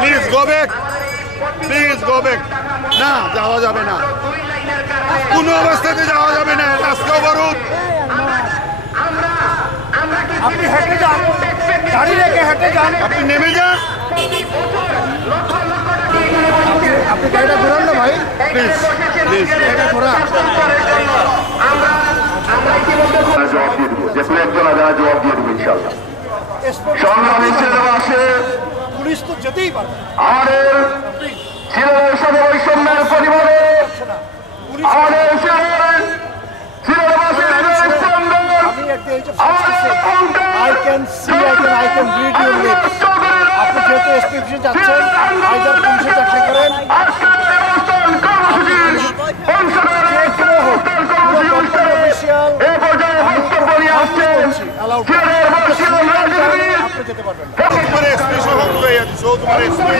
Please go back, please go back. না, যাওয়া যাবে না, কোনো অবস্থাতে যাওয়া যাবে না। রাস্তা অবরোধ। আপনি হেঁটে যান, গাড়ি রেখে হেঁটে যান। আপনি নেমে যান, আপনি গাড়িটা ঘোরান না ভাই, প্লিজ প্লিজ। গাড়িটা ঘোরান। জবাব দিয়ে দেবো, যে কোনো একজন যারা জবাব দিয়ে দেবো ইনশাল্লাহ। সংগ্রামী ছেলেবাসে পুলিশ তো যেতেই পারবে। আমাদের ছেলেদের সাথে বৈষম্যের প্রতিবাদে আমাদের আমি একটা I can see, I can read your lips. আপনি যেহেতু এসপি অফিসে যাচ্ছেন, আইদার পুলিশে চাকরি করেন, আপনি যেতে পারবেন না। তোমার এসপি সহ ঘুরে যাচ্ছ, তোমার এসপি